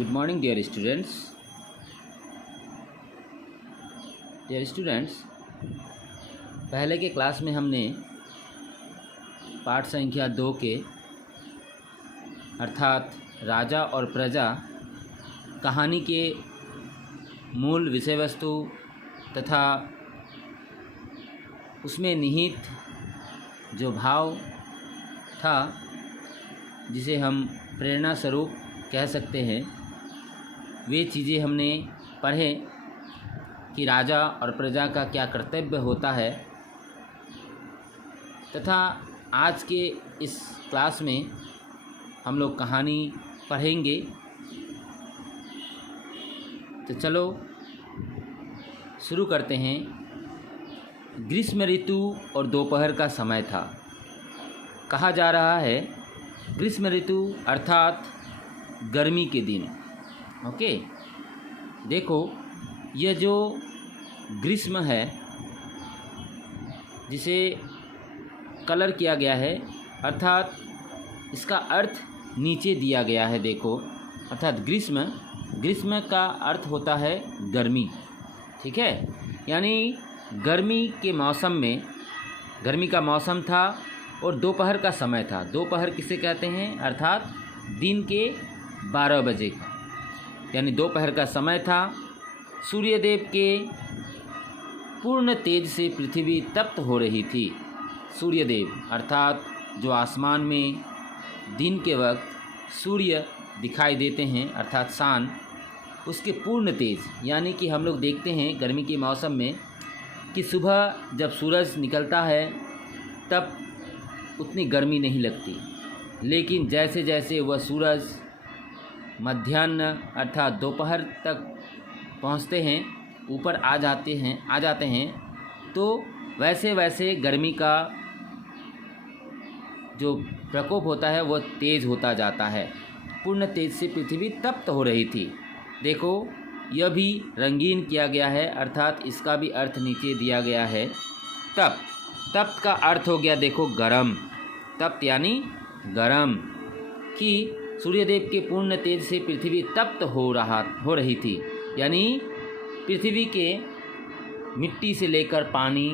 Good morning, dear students. Dear students, पहले के class में हमने पाठ संख्या 2 के अर्थात राजा और प्रजा कहानी के मूल विषय वस्तु तथा उसमें निहित जो भाव था जिसे हम प्रेरणा स्वरूप कह सकते हैं, वे चीज़ें हमने पढ़े कि राजा और प्रजा का क्या कर्तव्य होता है। तथा आज के इस क्लास में हम लोग कहानी पढ़ेंगे। तो चलो शुरू करते हैं। ग्रीष्म ऋतु और दोपहर का समय था। कहा जा रहा है ग्रीष्म ऋतु अर्थात गर्मी के दिन। ओके, देखो यह जो ग्रीष्म है जिसे कलर किया गया है अर्थात इसका अर्थ नीचे दिया गया है। देखो अर्थात ग्रीष्म का अर्थ होता है गर्मी। ठीक है, यानी गर्मी के मौसम में गर्मी का मौसम था और दोपहर का समय था। दोपहर किसे कहते हैं? अर्थात दिन के 12 बजे का, यानी दोपहर का समय था। सूर्यदेव के पूर्ण तेज से पृथ्वी तप्त हो रही थी। सूर्यदेव अर्थात जो आसमान में दिन के वक्त सूर्य दिखाई देते हैं अर्थात सान, उसके पूर्ण तेज, यानी कि हम लोग देखते हैं गर्मी के मौसम में कि सुबह जब सूरज निकलता है तब उतनी गर्मी नहीं लगती, लेकिन जैसे जैसे वह सूरज मध्याह्न अर्थात दोपहर तक पहुंचते हैं, ऊपर आ जाते हैं तो वैसे वैसे गर्मी का जो प्रकोप होता है वह तेज़ होता जाता है। पूर्ण तेज से पृथ्वी तप्त हो रही थी। देखो यह भी रंगीन किया गया है अर्थात इसका भी अर्थ नीचे दिया गया है। तप्त का अर्थ हो गया देखो गरम। तप्त यानी गरम, कि सूर्यदेव के पूर्ण तेज से पृथ्वी तप्त हो रही थी, यानी पृथ्वी के मिट्टी से लेकर पानी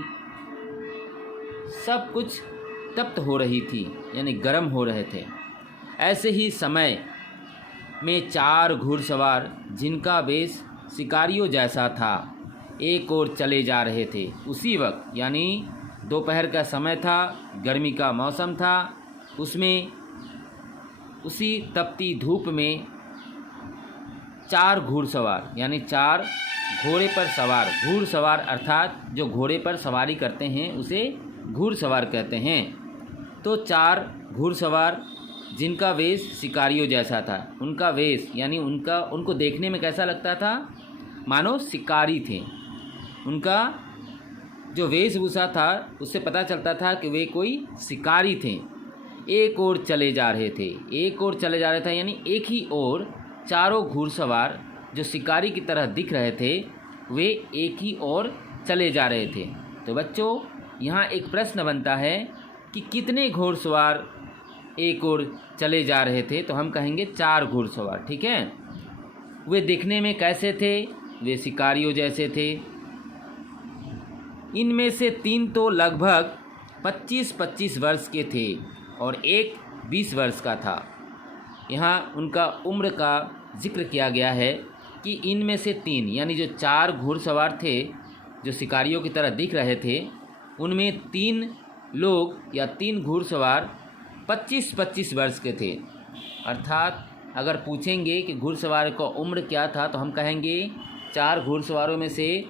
सब कुछ तप्त हो रही थी, यानी गर्म हो रहे थे। ऐसे ही समय में 4 घुड़सवार जिनका वेश शिकारियों जैसा था एक ओर चले जा रहे थे। उसी वक्त यानी दोपहर का समय था, गर्मी का मौसम था, उसमें उसी तपती धूप में 4 घुड़सवार यानी 4 घोड़े पर सवार, घुड़सवार अर्थात जो घोड़े पर सवारी करते हैं उसे घुड़सवार कहते हैं। तो 4 घुड़सवार जिनका वेश शिकारियों जैसा था। उनका वेश यानी उनको देखने में कैसा लगता था? मानो शिकारी थे। उनका जो वेशभूषा था उससे पता चलता था कि वे कोई शिकारी थे। एक ओर चले जा रहे थे। एक ओर चले जा रहे थे यानी एक ही ओर 4 घुड़सवार जो शिकारी की तरह दिख रहे थे वे एक ही ओर चले जा रहे थे। तो बच्चों यहाँ एक प्रश्न बनता है कि कितने घुड़सवार एक ओर चले जा रहे थे? तो हम कहेंगे 4 घुड़सवार। ठीक है, वे दिखने में कैसे थे? वे शिकारियों जैसे थे। इनमें से 3 तो लगभग 25-25 वर्ष के थे और एक 20 वर्ष का था। यहाँ उनका उम्र का जिक्र किया गया है कि इनमें से 3 यानी जो 4 घुड़सवार थे जो शिकारियों की तरह दिख रहे थे, उनमें 3 लोग या 3 घुड़सवार 25-25 वर्ष के थे। अर्थात अगर पूछेंगे कि घुड़सवार का उम्र क्या था तो हम कहेंगे 4 घुड़सवारों में से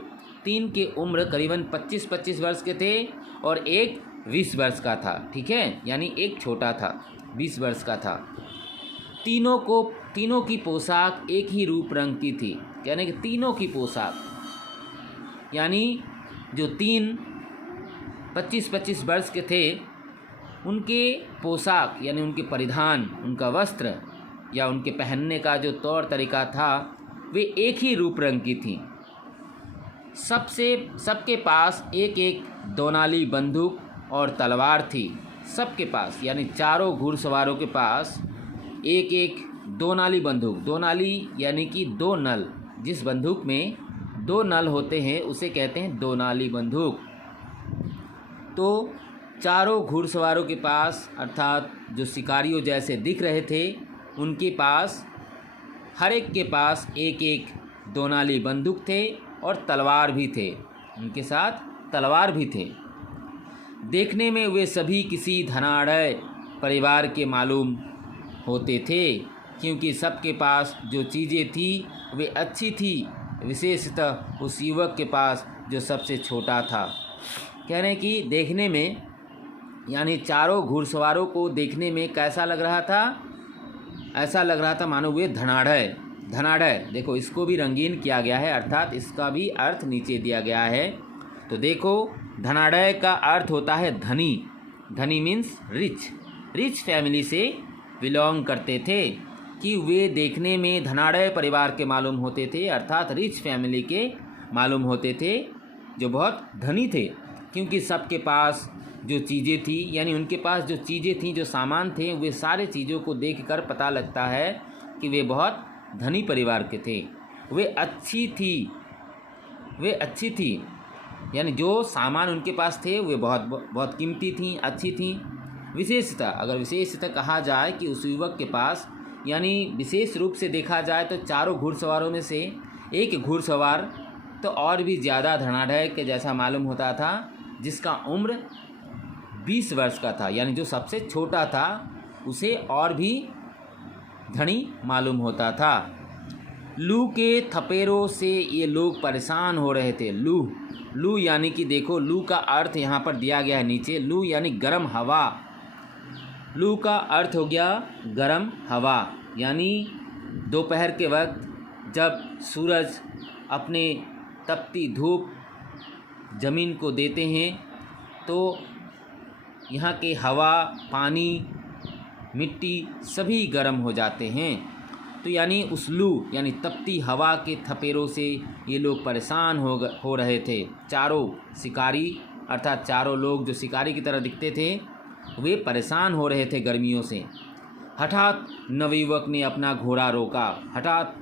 3 के उम्र करीबन 25-25 वर्ष के थे और एक 20 वर्ष का था। ठीक है, यानी एक छोटा था, 20 वर्ष का था। तीनों की पोशाक एक ही रूप रंग की थी, यानी कि तीनों की पोशाक यानी जो 3 25-25 वर्ष के थे उनके पोशाक यानी उनके परिधान, उनका वस्त्र या उनके पहनने का जो तौर तरीका था वे एक ही रूप रंग की थी। सबके पास एक एक दोनाली बंदूक और तलवार थी। सबके पास यानी चारों घुड़सवारों के पास एक एक दो नाली बंदूक, दो नाली यानी कि दो नल, जिस बंदूक में दो नल होते हैं उसे कहते हैं दो नाली बंदूक। तो चारों घुड़सवारों के पास, अर्थात जो शिकारियों जैसे दिख रहे थे, उनके पास, हर एक के पास एक एक दो नाली बंदूक थे और तलवार भी थे, उनके साथ तलवार भी थे। देखने में वे सभी किसी धनाढ़ परिवार के मालूम होते थे, क्योंकि सबके पास जो चीज़ें थी वे अच्छी थी, विशेषतः उस युवक के पास जो सबसे छोटा था। कह रहे हैं कि देखने में, यानी चारों घुड़सवारों को देखने में कैसा लग रहा था? ऐसा लग रहा था मानो वे धनाढ़। धनाढ़, देखो इसको भी रंगीन किया गया है, अर्थात इसका भी अर्थ नीचे दिया गया है। तो देखो, धनाढ़ का अर्थ होता है धनी। धनी मीन्स रिच, रिच फैमिली से बिलोंग करते थे, कि वे देखने में धनाढ़ परिवार के मालूम होते थे, अर्थात रिच फैमिली के मालूम होते थे, जो बहुत धनी थे। क्योंकि सबके पास जो चीज़ें थी, यानी उनके पास जो चीज़ें थीं, जो सामान थे, वे सारे चीज़ों को देखकर पता लगता है कि वे बहुत धनी परिवार के थे। वे अच्छी थी, वे अच्छी थी, यानी जो सामान उनके पास थे वे बहुत बहुत कीमती थीं, अच्छी थीं। विशेषता, अगर विशेषता कहा जाए कि उस युवक के पास, यानी विशेष रूप से देखा जाए तो चारों घुड़सवारों में से एक घुड़सवार तो और भी ज़्यादा धनाढ़ के जैसा मालूम होता था, जिसका उम्र 20 वर्ष का था, यानी जो सबसे छोटा था उसे और भी धनी मालूम होता था। लू के थपेरों से ये लोग परेशान हो रहे थे। लू, लू यानी कि देखो, लू का अर्थ यहाँ पर दिया गया है नीचे। लू यानी गर्म हवा। लू का अर्थ हो गया गर्म हवा, यानी दोपहर के वक्त जब सूरज अपने तपती धूप ज़मीन को देते हैं तो यहाँ के हवा, पानी, मिट्टी सभी गर्म हो जाते हैं। तो यानी उस लू यानी तपती हवा के थपेरों से ये लोग परेशान हो रहे थे। चारों शिकारी, अर्थात चारों लोग जो शिकारी की तरह दिखते थे, वे परेशान हो रहे थे गर्मियों से। हठात नवयुवक ने अपना घोड़ा रोका। हठात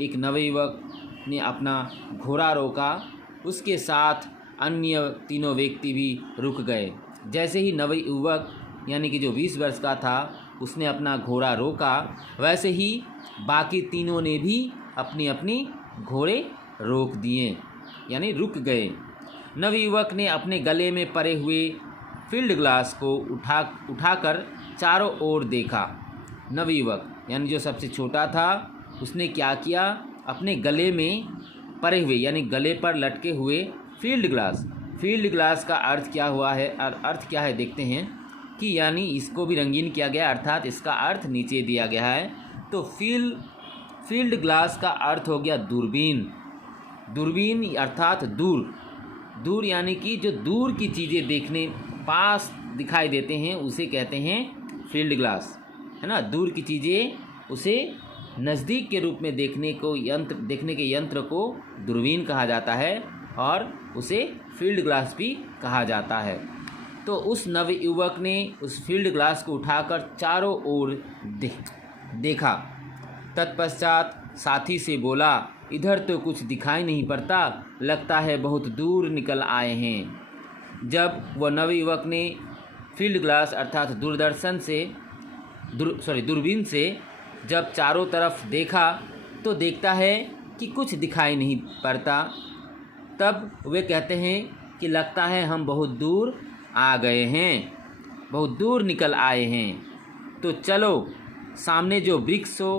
एक नवयुवक ने अपना घोड़ा रोका, उसके साथ अन्य तीनों व्यक्ति भी रुक गए। जैसे ही नवयुवक यानी कि जो 20 वर्ष का था उसने अपना घोड़ा रोका, वैसे ही बाकी तीनों ने भी अपनी अपनी घोड़े रोक दिए, यानी रुक गए। नवयुवक ने अपने गले में पड़े हुए फील्ड ग्लास को उठाकर चारों ओर देखा। नवयुवक यानी जो सबसे छोटा था, उसने क्या किया? अपने गले में पड़े हुए, यानी गले पर लटके हुए फील्ड ग्लास। फील्ड ग्लास का अर्थ क्या हुआ है? अर्थ क्या है देखते हैं कि यानी इसको भी रंगीन किया गया, अर्थात इसका अर्थ नीचे दिया गया है। तो फील्ड ग्लास का अर्थ हो गया दूरबीन। दूरबीन अर्थात दूर, दूर यानी कि जो दूर की चीज़ें देखने पास दिखाई देते हैं उसे कहते हैं फील्ड ग्लास, है ना। दूर की चीज़ें उसे नज़दीक के रूप में देखने के यंत्र को दूरबीन कहा जाता है और उसे फील्ड ग्लास भी कहा जाता है। तो उस नवयुवक ने उस फील्ड ग्लास को उठाकर चारों ओर देखा। तत्पश्चात साथी से बोला, इधर तो कुछ दिखाई नहीं पड़ता, लगता है बहुत दूर निकल आए हैं। जब वह नवयुवक ने फील्ड ग्लास अर्थात दूरबीन से जब चारों तरफ देखा तो देखता है कि कुछ दिखाई नहीं पड़ता। तब वे कहते हैं कि लगता है हम बहुत दूर आ गए हैं, बहुत दूर निकल आए हैं। तो चलो सामने जो वृक्षों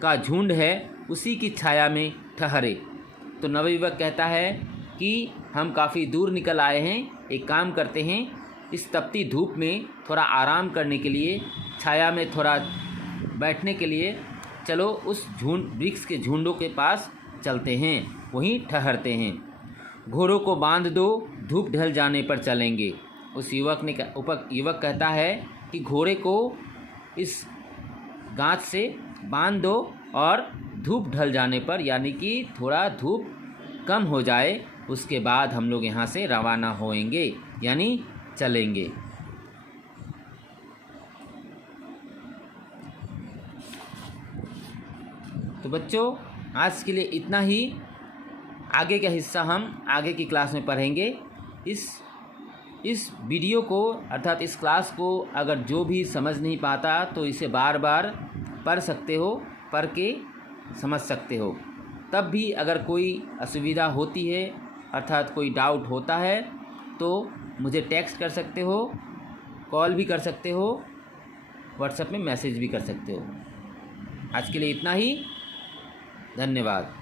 का झुंड है उसी की छाया में ठहरे। तो नवयुवक कहता है कि हम काफ़ी दूर निकल आए हैं, एक काम करते हैं, इस तपती धूप में थोड़ा आराम करने के लिए, छाया में थोड़ा बैठने के लिए चलो उस वृक्ष के झुंडों के पास चलते हैं, वहीं ठहरते हैं। घोड़ों को बांध दो, धूप ढल जाने पर चलेंगे। उस युवक कहता है कि घोड़े को इस गाछ से बांध दो और धूप ढल जाने पर, यानी कि थोड़ा धूप कम हो जाए, उसके बाद हम लोग यहाँ से रवाना होएंगे, यानी चलेंगे। तो बच्चों आज के लिए इतना ही। आगे का हिस्सा हम आगे की क्लास में पढ़ेंगे। इस वीडियो को अर्थात इस क्लास को अगर जो भी समझ नहीं पाता तो इसे बार बार पढ़ सकते हो, पढ़ के समझ सकते हो। तब भी अगर कोई असुविधा होती है अर्थात कोई डाउट होता है तो मुझे टेक्स्ट कर सकते हो, कॉल भी कर सकते हो, व्हाट्सएप में मैसेज भी कर सकते हो। आज के लिए इतना ही। धन्यवाद।